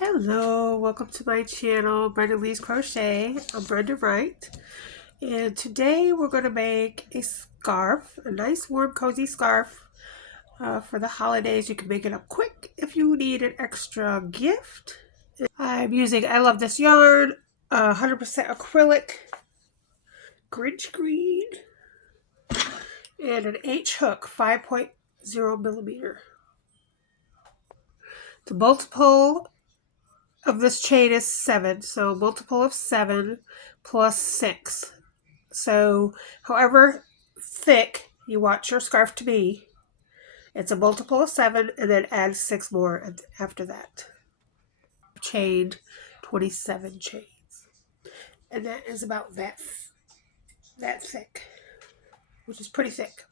Hello, welcome to my channel, Brenda Lee's Crochet. I'm Brenda Wright, and today we're going to make a scarf, a nice warm cozy scarf for the holidays. You can make it up quick if you need an extra gift. I love this yarn, 100% acrylic, Grinch green, and an H hook, 5.0 millimeter. The multiple of this chain is 7, so multiple of 7 plus 6. So however thick you want your scarf to be, it's a multiple of 7 and then add 6 more after that. Chained 27 chains. And that is about that thick, which is pretty thick.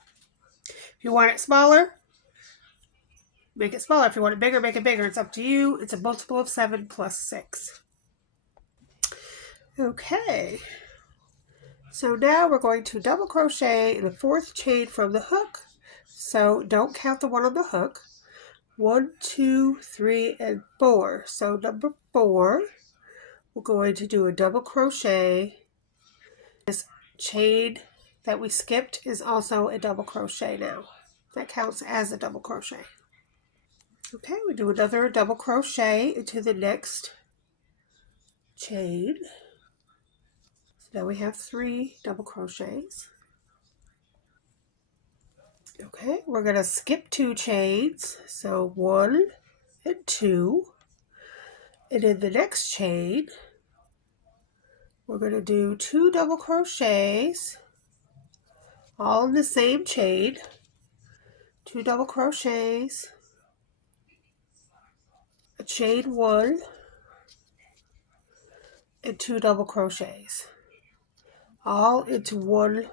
If you want it smaller, make it smaller. If you want it bigger, make it bigger. It's up to you. It's a multiple of 7 plus 6. Okay. So now we're going to double crochet in the 4th chain from the hook. So don't count the one on the hook. 1, 2, 3, and 4. So number 4, we're going to do a double crochet. This chain that we skipped is also a double crochet now. That counts as a double crochet. Okay, we do another double crochet into the next chain. So now we have 3 double crochets. Okay, we're going to skip 2 chains. So 1 and 2. And in the next chain, we're going to do 2 double crochets, all in the same chain. 2 double crochets, a chain 1, and 2 double crochets, all into one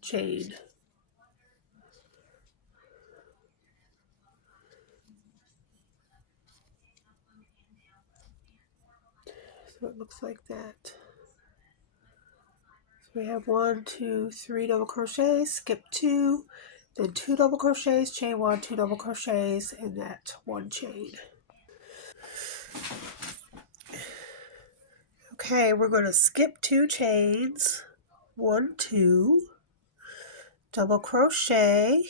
chain. So it looks like that. So we have 1, 2, 3 double crochets, skip 2, then 2 double crochets, chain 1, 2 double crochets, and that one chain. Okay, we're going to skip 2 chains, 1, 2, double crochet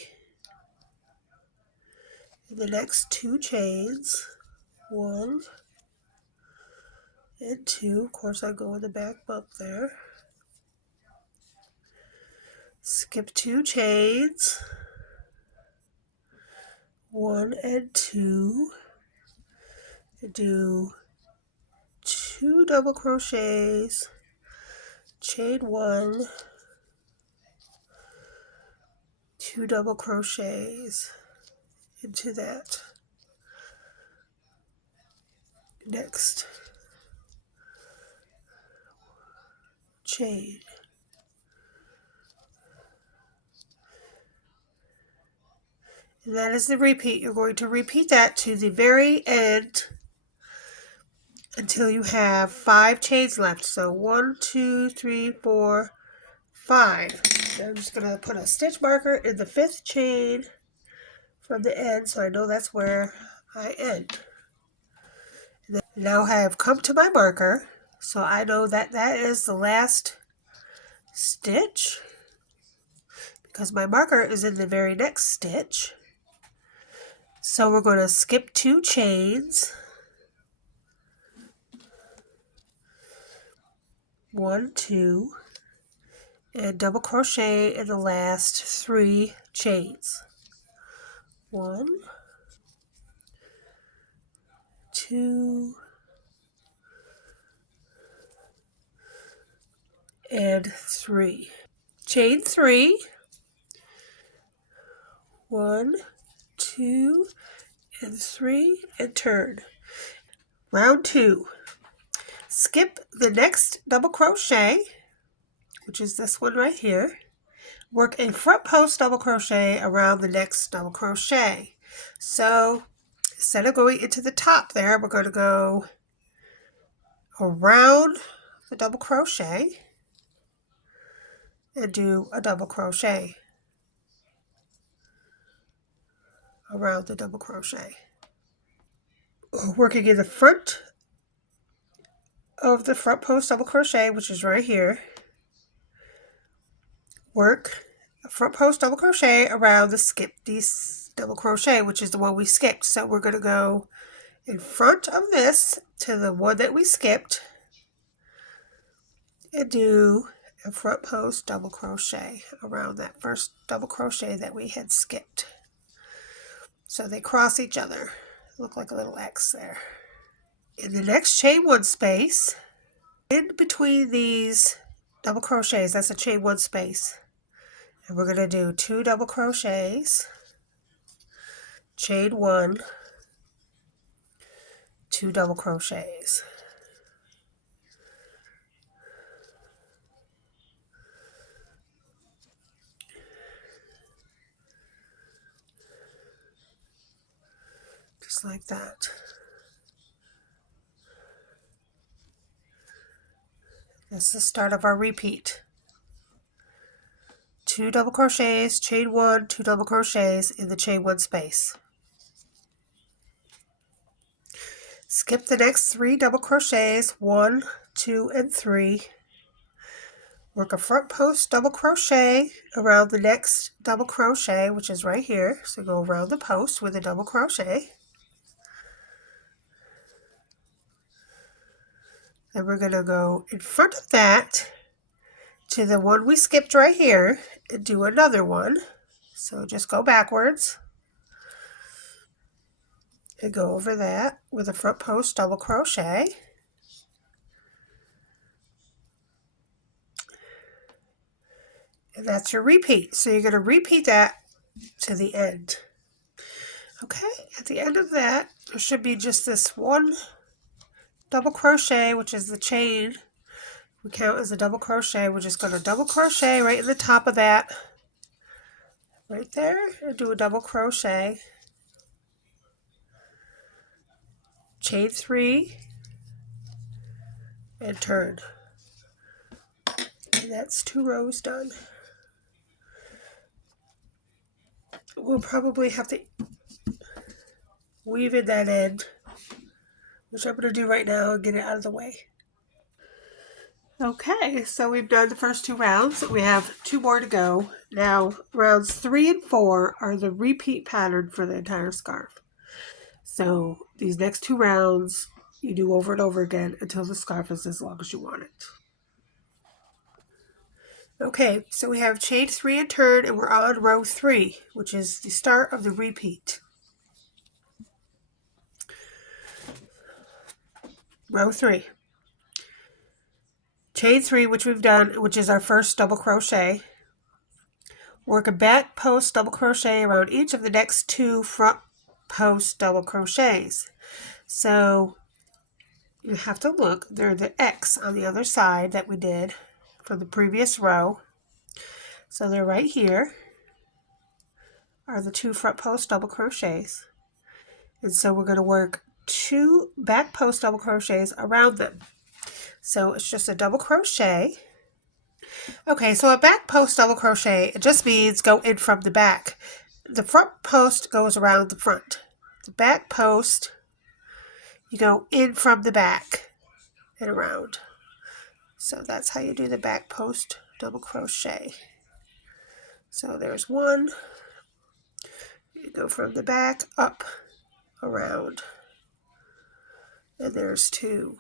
in the next 2 chains, 1 and 2. Of course, I go in the back bump there. Skip 2 chains, 1 and 2, and do 2 double crochets, chain 1, 2 double crochets into that next chain. And that is the repeat. You're going to repeat that to the very end until you have 5 chains left. So 1, 2, 3, 4, 5. So I'm just going to put a stitch marker in the 5th chain from the end so I know that's where I end. Now I have come to my marker, so I know that that is the last stitch because my marker is in the very next stitch. So we're going to skip 2 chains, 1, 2, and double crochet in the last 3 chains. 1, 2, and 3. Chain 3, 1, 2, and 3, and turn. Round 2. Skip the next double crochet, which is this one right here. Work a front post double crochet around the next double crochet. So instead of going into the top there, we're going to go around the double crochet and do a double crochet around the double crochet. Working in the front of the front post double crochet, which is right here, work a front post double crochet around the skipped double crochet, which is the one we skipped. So we're going to go in front of this to the one that we skipped and do a front post double crochet around that first double crochet that we had skipped. So they cross each other. Look like a little X there. In the next chain one space, in between these double crochets, that's a chain one space. And we're going to do 2 double crochets, chain 1, 2 double crochets. Just like that. That's the start of our repeat. 2 double crochets, chain 1, 2 double crochets in the chain 1 space. Skip the next 3 double crochets, 1, 2, and 3. Work a front post double crochet around the next double crochet, which is right here. So go around the post with a double crochet. Then we're going to go in front of that to the one we skipped right here and do another one. So just go backwards and go over that with a front post double crochet. And that's your repeat. So you're going to repeat that to the end. Okay, at the end of that, there should be just this one double crochet, which is the chain. We count as a double crochet. We're just going to double crochet right in the top of that, right there, and do a double crochet. Chain 3 and turn. And that's 2 rows done. We'll probably have to weave in that end, which I'm going to do right now and get it out of the way. Okay, so we've done the first 2 rounds. We have 2 more to go. Now, rounds 3 and 4 are the repeat pattern for the entire scarf. So these next 2 rounds, you do over and over again until the scarf is as long as you want it. Okay, so we have chain 3 and turn, and we're on row 3, which is the start of the repeat. Row 3. Chain 3, which we've done, which is our first double crochet. Work a back post double crochet around each of the next 2 front post double crochets. So you have to look, they're the X on the other side that we did from the previous row. So they're right here are the 2 front post double crochets. And so we're going to work 2 back post double crochets around them. So it's just a double crochet. Okay, so a back post double crochet, it just means go in from the back. The front post goes around the front. The back post, you go in from the back and around. So that's how you do the back post double crochet. So there's 1. You go from the back up, around. And there's 2.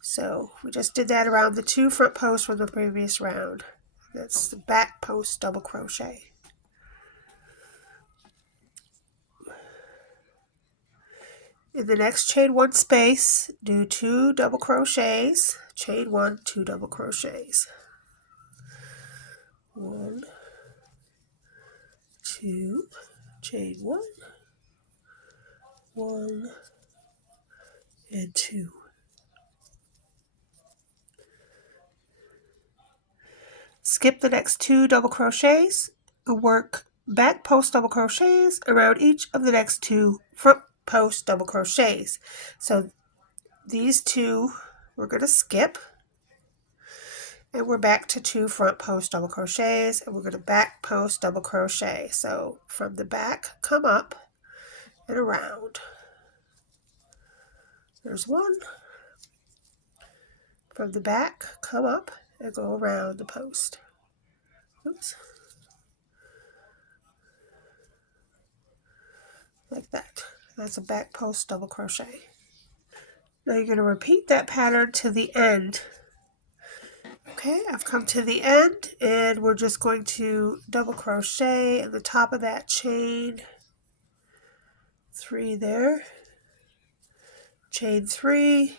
So we just did that around the 2 front posts from the previous round. That's the back post double crochet. In the next chain 1 space, do 2 double crochets, chain 1, 2 double crochets. 1, 2, chain 1, 1, and 2. Skip the next 2 double crochets and work back post double crochets around each of the next 2 front post double crochets. So these 2 we're going to skip, and we're back to 2 front post double crochets, and we're going to back post double crochet. So from the back, come up and around. There's 1, from the back, come up and go around the post. Oops. Like that. That's a back post double crochet. Now you're going to repeat that pattern to the end. Okay, I've come to the end and we're just going to double crochet at the top of that chain. 3 there. Chain 3,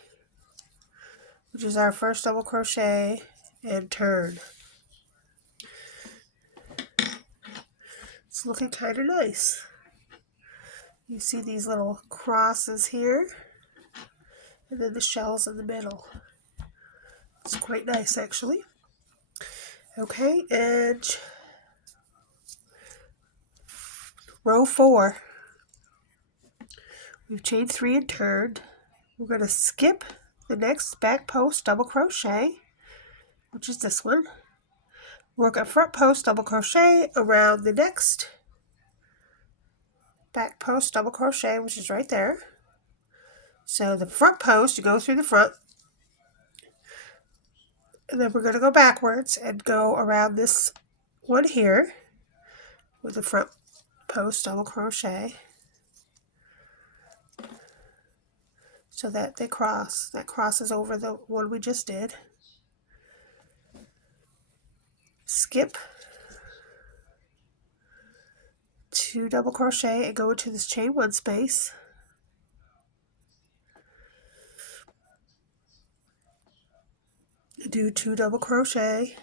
which is our first double crochet, and turn. It's looking kind of nice. You see these little crosses here, and then the shells in the middle. It's quite nice actually. Okay, and row 4. We've chained 3 and turned. We're going to skip the next back post double crochet, which is this one. Work a front post double crochet around the next back post double crochet, which is right there. So the front post, you go through the front, and then we're going to go backwards and go around this one here with the front post double crochet so that they cross. That crosses over the one we just did. Skip 2 double crochet and go into this chain 1 space. Do 2 double crochet,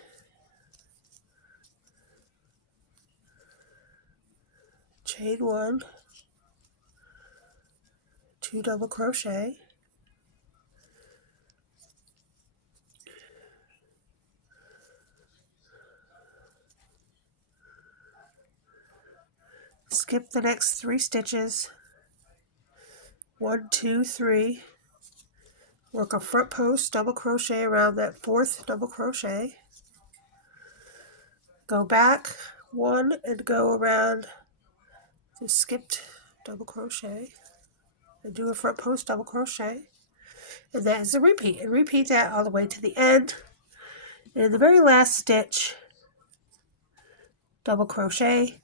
chain 1, 2 double crochet, skip the next 3 stitches, 1, 2, 3, work a front post double crochet around that 4th double crochet, go back 1 and go around the skipped double crochet and do a front post double crochet, and that is a repeat, and repeat that all the way to the end. And in the very last stitch, double crochet,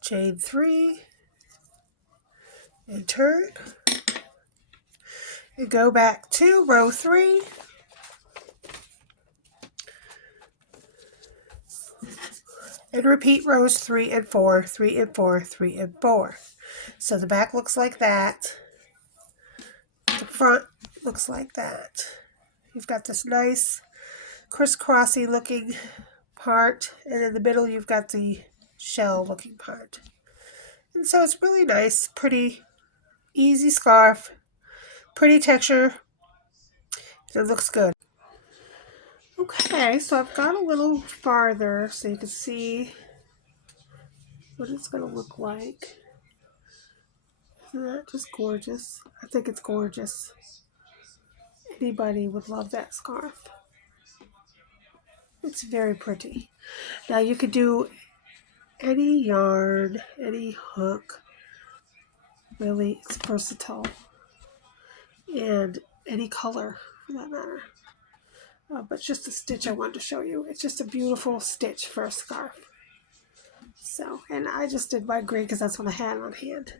chain 3 and turn, and go back to row 3 and repeat rows 3 and 4, 3 and 4, 3 and 4. So the back looks like that. The front looks like that. You've got this nice crisscrossy looking part, and in the middle you've got the shell looking part. And so it's really nice, pretty easy scarf, pretty texture. It looks good. Okay, so I've got a little farther so you can see what it's going to look like. Isn't that just gorgeous? I think it's gorgeous. Anybody would love that scarf. It's very pretty. Now you could do any yarn, any hook. Really, it's versatile. And any color for that matter. But just the stitch I wanted to show you. It's just a beautiful stitch for a scarf. So, and I just did my green because that's what I had on hand.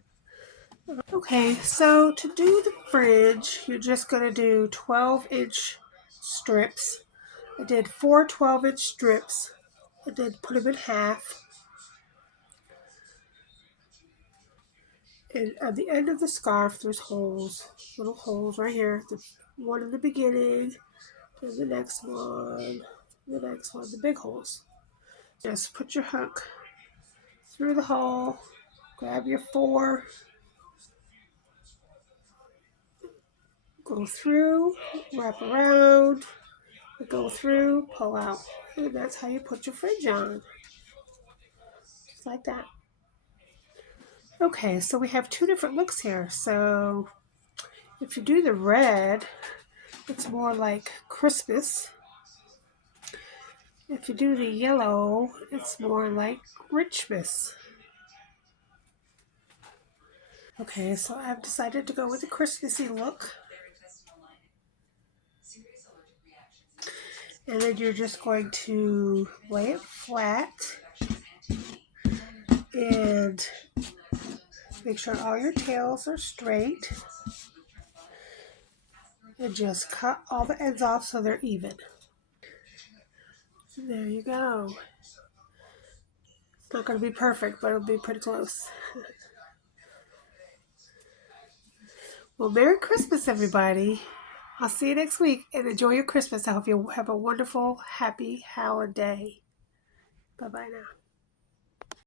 Okay, so to do the fringe, you're just going to do 12-inch strips. I did 4 12-inch strips. I did put them in half. And at the end of the scarf, there's holes, little holes right here. The one in the beginning, and the next one, the big holes. Just put your hook through the hole, grab your 4, go through, wrap around, go through, pull out. And that's how you put your fringe on. Just like that. Okay, so we have 2 different looks here. So if you do the red, it's more like Christmas. If you do the yellow, it's more like Richmas. Okay, so I've decided to go with a Christmassy look. And then you're just going to lay it flat and make sure all your tails are straight. And just cut all the ends off so they're even. And there you go. It's not going to be perfect, but it'll be pretty close. Well, Merry Christmas, everybody. I'll see you next week, and enjoy your Christmas. I hope you have a wonderful, happy holiday. Bye-bye now.